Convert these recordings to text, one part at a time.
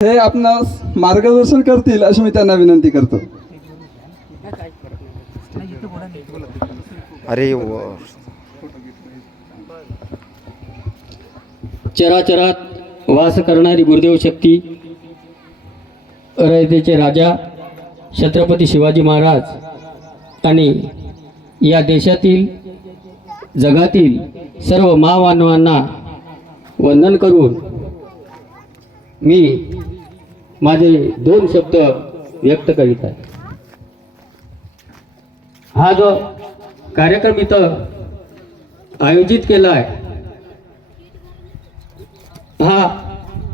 हे आपणास मार्गदर्शन करतील अशी मी त्यांना विनंती करतो. अरे चराचरात वास करणारी गुरुदेव शक्ती, रयतेचे राजा छत्रपती शिवाजी महाराज आणि या देशातील जगातील सर्व महामानवांना वंदन करून मी माझे 2 शब्द व्यक्त करीत आहे. हा जो कार्यक्रम इथं आयोजित केला आहे,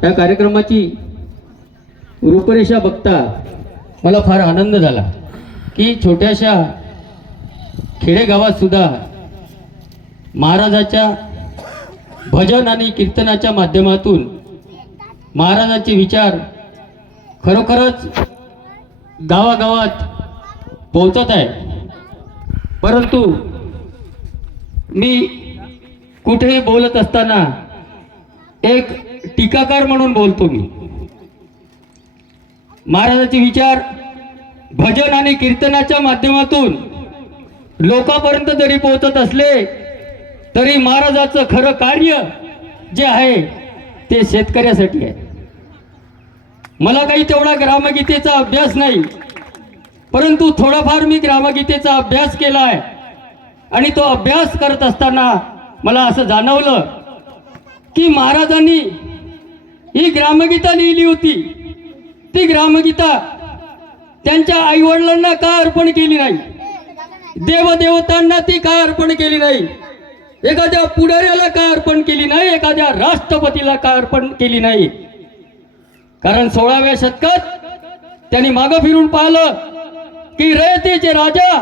या कार्यक्रमाची रूपरेषा बघता मला फार आनंद झाला की छोट्याशा खेडेगावात सुद्धा महाराजाच्या भजन आणि कीर्तनाच्या माध्यमातून महाराजांचे विचार खरोखरच गावागावात पोहोचत आहे. परंतु मी कुठेही बोलत असताना एक टीकाकार म्हणून बोलतो. मी महाराजांचे विचार भजन आणि कीर्तनाच्या माध्यमातून लोकांपर्यंत जरी पोहोचत असले तरी महाराजांचं खरं कार्य जे आहे ते शेतकऱ्यासाठी आहे. मला काही तेवढा ग्रामगीतेचा अभ्यास नाही, परंतु थोडाफार मी ग्रामगीतेचा अभ्यास केला आहे. आणि तो अभ्यास करत असताना मला असं जाणवलं की महाराजांनी ही ग्रामगीता लिहिली होती. ती ग्रामगीता त्यांच्या आईवडिलांना का अर्पण केली नाही, देवदेवतांना ती का अर्पण केली नाही, एखाद्या पुढाऱ्याला का अर्पण केली नाही, एखाद्या राष्ट्रपतीला का अर्पण केली नाही. कारण 16व्या शतकात त्यांनी मागं फिरून पाहिलं की रयतेचे राजा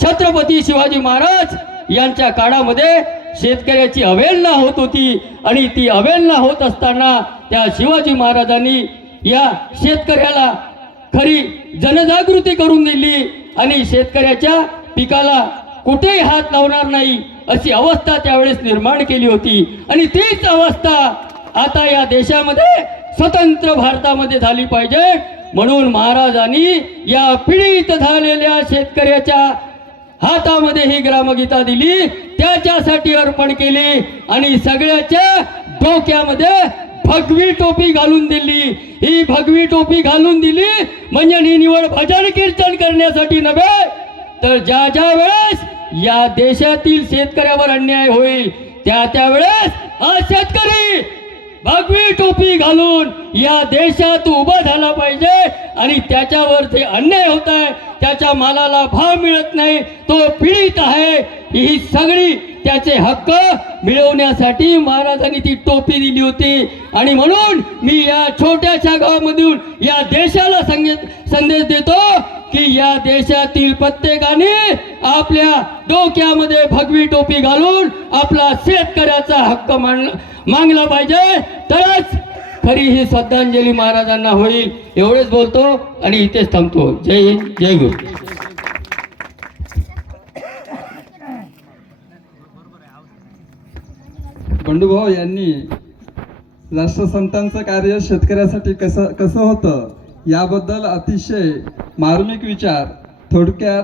छत्रपती शिवाजी महाराज यांच्या काळामध्ये शेतकऱ्याची अवहेलना होत होती. आणि ती अवहेलना होत असताना त्या शिवाजी महाराजांनी या शेतकऱ्याला खरी जनजागृती करून दिली आणि शेतकऱ्याच्या पिकाला कुठेही हात लावणार नाही अशी अवस्था त्यावेळेस निर्माण केली होती. आणि तीच अवस्था आता या देशामध्ये स्वतंत्र भारतामध्ये झाली पाहिजे म्हणून महाराजांनी या पीडित झालेल्या शेतकऱ्याच्या हातामध्ये ही ग्रामगीता दिली, त्याच्यासाठी अर्पण केली आणि सगळ्याच्या डोक्यामध्ये भगवी टोपी घालून दिली. ही भगवी टोपी घालून दिली म्हणजे निवड भजन कीर्तन करण्यासाठी नव्हे, तर ज्या ज्या वेळेस या देशातील शेतकऱ्यावर अन्याय होईल त्या वेळेस हा शेतकरी भगवी टोपी घालून या देशात उभा झाला पाहिजे. आणि त्याच्यावर जे अन्याय होत आहे, त्याच्या मालाला भाव मिळत नाही, तो पीडित आहे, ही सगळी त्याचे हक्क मिळवण्यासाठी महाराजांनी ती टोपी दिली होती. आणि म्हणून मी या छोट्याशा गावामधून या देशाला संदेश देतो की या देशातील प्रत्येकाने आपल्या डोक्यामध्ये भगवी टोपी घालून आपला शेतकऱ्याचा हक्क मागला पाहिजे, तरच खरी ही श्रद्धांजली महाराजांना होईल. एवढेच बोलतो आणि इथेच थांबतो. जय हिंद, जय गुरु. बंडूभाऊ यांनी राष्ट्रसंतांचं कार्य शेतकऱ्यासाठी कसं होतं याबद्दल अतिशय मार्मिक विचार थोडक्यात